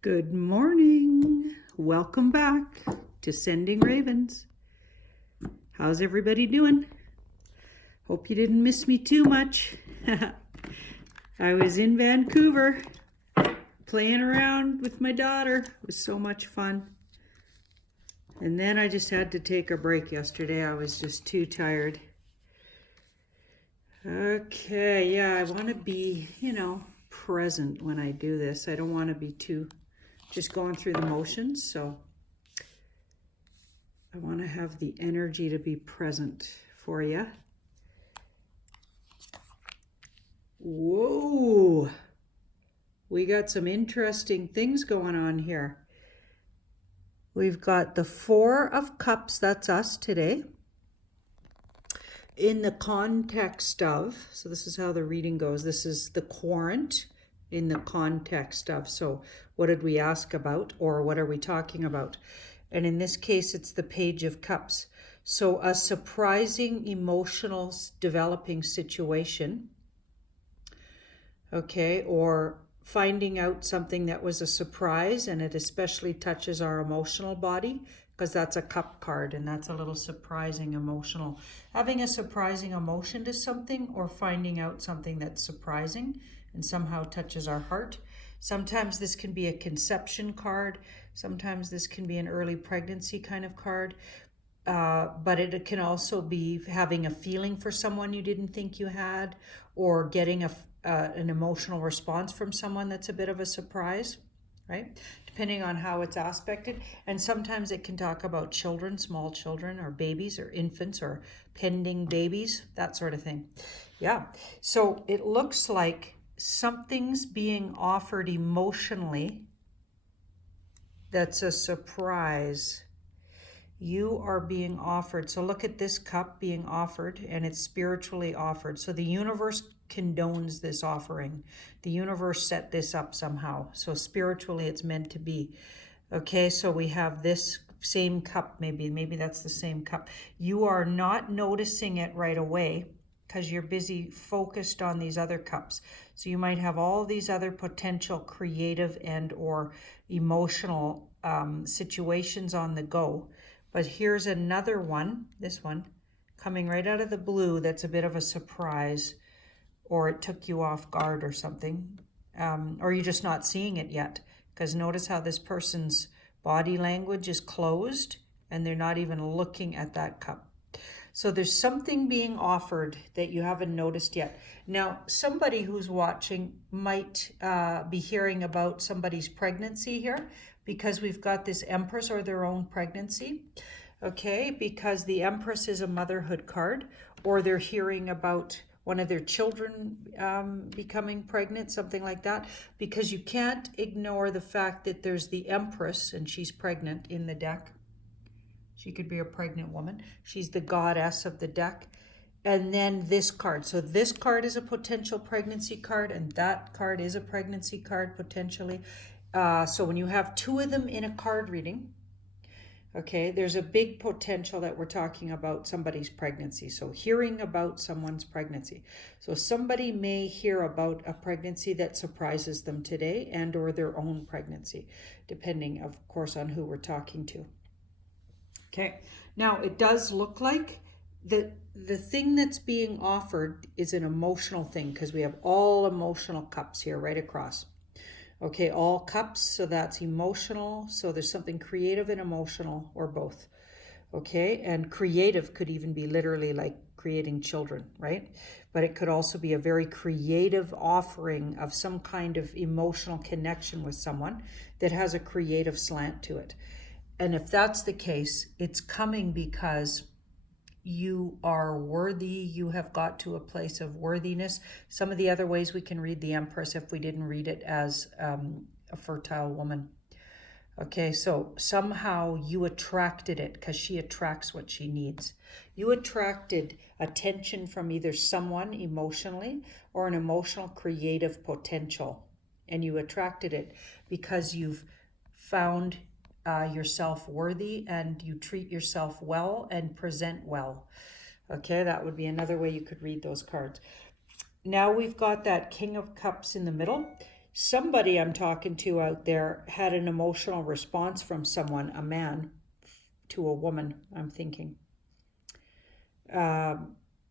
Good morning. Welcome back to Sending Ravens. How's everybody doing? Hope you didn't miss me too much. I was in Vancouver playing around with my daughter. It was so much fun. And then I just had to take a break yesterday. I was just too tired. Okay, yeah, I want to be, present when I do this. I don't want to be too just going through the motions, so I want to have the energy to be present for you. Whoa, we got some interesting things going on here. We've got the Four of Cups, that's us today, in the context of, so this is how the reading goes. This is the querent in the context of, so what did we ask about, or what are we talking about? And in this case, it's the Page of Cups. So a surprising, emotional, developing situation, okay, or finding out something that was a surprise, and it especially touches our emotional body, because that's a cup card, and that's a little surprising, emotional. Having a surprising emotion to something, or finding out something that's surprising and somehow touches our heart. Sometimes this can be a conception card. Sometimes this can be an early pregnancy kind of card. But it can also be having a feeling for someone you didn't think you had, or getting an emotional response from someone that's a bit of a surprise, right? Depending on how it's aspected. And sometimes it can talk about children, small children, or babies, or infants, or pending babies, that sort of thing. Yeah, so it looks like something's being offered emotionally that's a surprise. You are being offered. So look at this cup being offered, and it's spiritually offered. So the universe condones this offering. The universe set this up somehow. So spiritually it's meant to be. Okay, so we have this same cup, maybe that's the same cup. You are not noticing it right away because you're busy focused on these other cups. So you might have all these other potential creative and or emotional situations on the go. But here's another one, this one, coming right out of the blue that's a bit of a surprise, or it took you off guard or something, or you're just not seeing it yet. Because notice how this person's body language is closed and they're not even looking at that cup. So there's something being offered that you haven't noticed yet. Now, somebody who's watching might be hearing about somebody's pregnancy here, because we've got this Empress, or their own pregnancy, okay? Because the Empress is a motherhood card, or they're hearing about one of their children becoming pregnant, something like that, because you can't ignore the fact that there's the Empress, and she's pregnant in the deck. She could be a pregnant woman. She's the goddess of the deck. And then this card. So this card is a potential pregnancy card, and that card is a pregnancy card potentially. So when you have two of them in a card reading, okay, there's a big potential that we're talking about somebody's pregnancy. So hearing about someone's pregnancy. So somebody may hear about a pregnancy that surprises them today, and or their own pregnancy, depending, of course, on who we're talking to. Okay, now it does look like the thing that's being offered is an emotional thing, because we have all emotional cups here right across. Okay, all cups, so that's emotional. So there's something creative and emotional, or both. Okay, and creative could even be literally like creating children, right? But it could also be a very creative offering of some kind of emotional connection with someone that has a creative slant to it. And if that's the case, it's coming because you are worthy. You have got to a place of worthiness. Some of the other ways we can read the Empress, if we didn't read it as a fertile woman. Okay, so somehow you attracted it, because she attracts what she needs. You attracted attention from either someone emotionally, or an emotional creative potential. And you attracted it because you've found yourself worthy, and you treat yourself well and present well. Okay, that would be another way you could read those cards. Now we've got that King of Cups in the middle. Somebody I'm talking to out there had an emotional response from someone, a man, to a woman, I'm thinking.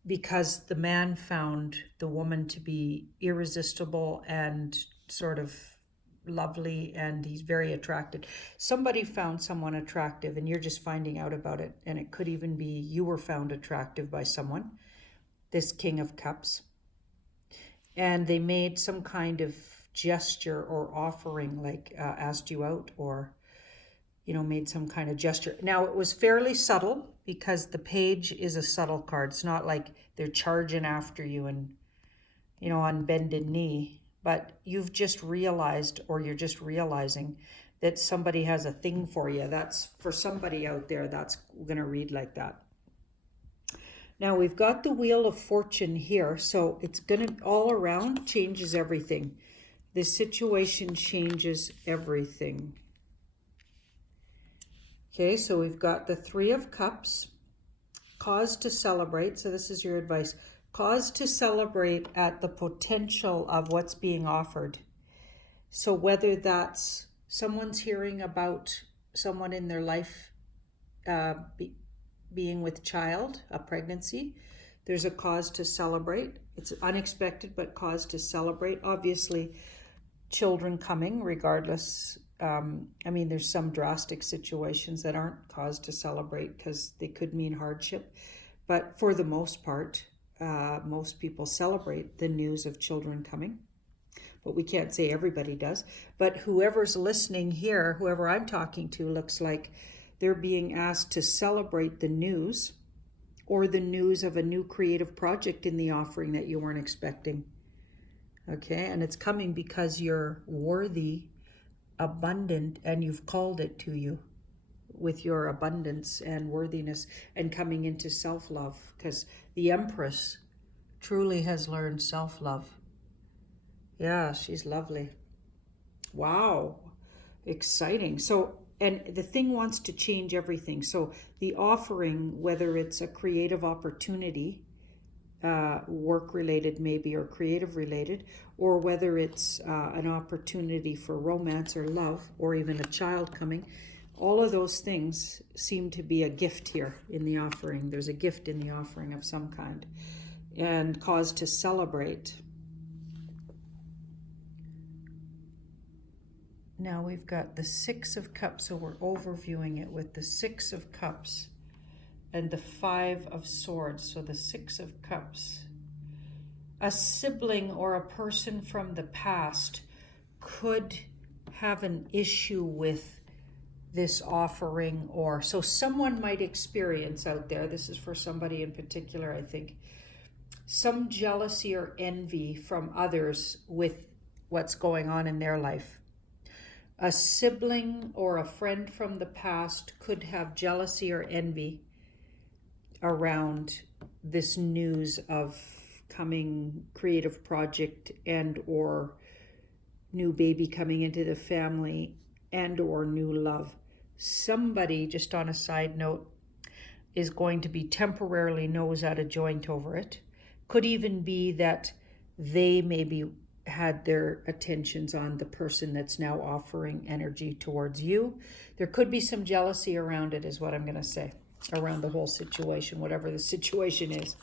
Because the man found the woman to be irresistible and sort of lovely, and he's very attracted. Somebody found someone attractive and you're just finding out about it, and it could even be you were found attractive by someone, this King of Cups, and they made some kind of gesture or offering, like asked you out, or made some kind of gesture. Now, it was fairly subtle because the page is a subtle card. It's not like they're charging after you and on bended knee, but you've just realized, or you're just realizing, that somebody has a thing for you. That's for somebody out there. That's going to read like that. Now we've got the Wheel of Fortune here, so it's going to all around changes everything. This situation changes everything. Okay, so we've got the Three of Cups, cause to celebrate. So this is your advice. Cause to celebrate at the potential of what's being offered. So whether that's someone's hearing about someone in their life being with child, a pregnancy, there's a cause to celebrate. It's unexpected, but cause to celebrate. Obviously, children coming regardless. There's some drastic situations that aren't cause to celebrate because they could mean hardship. But for the most part, most people celebrate the news of children coming. But we can't say everybody does. But whoever's listening here, whoever I'm talking to, looks like they're being asked to celebrate the news, or the news of a new creative project in the offering that you weren't expecting. Okay, and it's coming because you're worthy, abundant, and you've called it to you with your abundance and worthiness and coming into self-love, because the Empress truly has learned self-love. Yeah, she's lovely. Wow, exciting. So, and the thing wants to change everything. So the offering, whether it's a creative opportunity, work related maybe, or creative related, or whether it's an opportunity for romance or love, or even a child coming, all of those things seem to be a gift here in the offering. There's a gift in the offering of some kind, and cause to celebrate. Now we've got the Six of Cups, so we're overviewing it with the Six of Cups and the Five of Swords. So the Six of Cups. A sibling or a person from the past could have an issue with this offering, or so someone might experience out there, this is for somebody in particular, I think, some jealousy or envy from others with what's going on in their life. A sibling or a friend from the past could have jealousy or envy around this news of coming creative project and or new baby coming into the family and or new love. Somebody, just on a side note, is going to be temporarily nose out of joint over it. Could even be that they maybe had their attentions on the person that's now offering energy towards you. There could be some jealousy around it, is what I'm going to say, around the whole situation, whatever the situation is,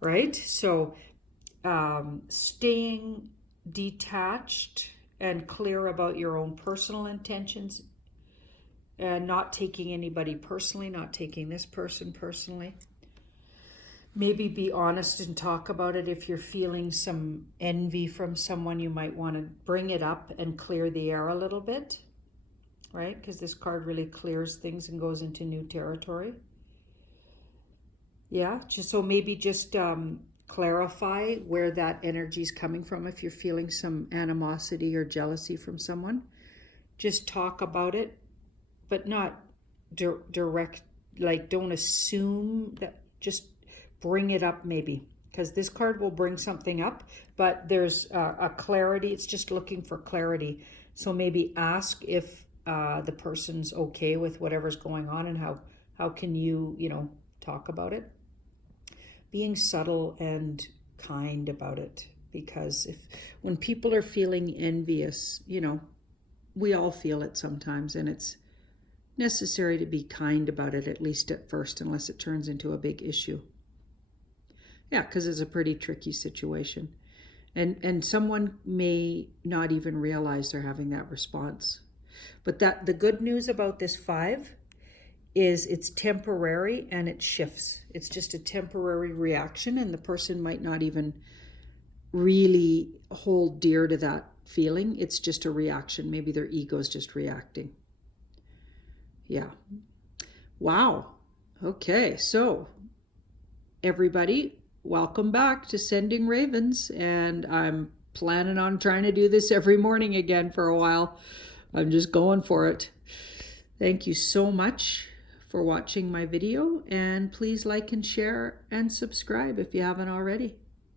right? So staying detached and clear about your own personal intentions, and not taking anybody personally, not taking this person personally. Maybe be honest and talk about it. If you're feeling some envy from someone, you might want to bring it up and clear the air a little bit, right? Because this card really clears things and goes into new territory. Yeah, so maybe just clarify where that energy is coming from. If you're feeling some animosity or jealousy from someone, just talk about it, but not direct, like don't assume that, just bring it up maybe, because this card will bring something up, but there's a clarity. It's just looking for clarity. So maybe ask if the person's okay with whatever's going on, and how can you talk about it. Being subtle and kind about it, because when people are feeling envious, you know, we all feel it sometimes, and it's necessary to be kind about it, at least at first, unless it turns into a big issue. Yeah, because it's a pretty tricky situation. And someone may not even realize they're having that response. But the good news about this 5 is it's temporary and it shifts. It's just a temporary reaction, and the person might not even really hold dear to that feeling. It's just a reaction. Maybe their ego is just reacting. Yeah. Wow. Okay, so everybody, welcome back to Sending Ravens, and I'm planning on trying to do this every morning again for a while. I'm just going for it. Thank you so much for watching my video, and please like and share and subscribe if you haven't already.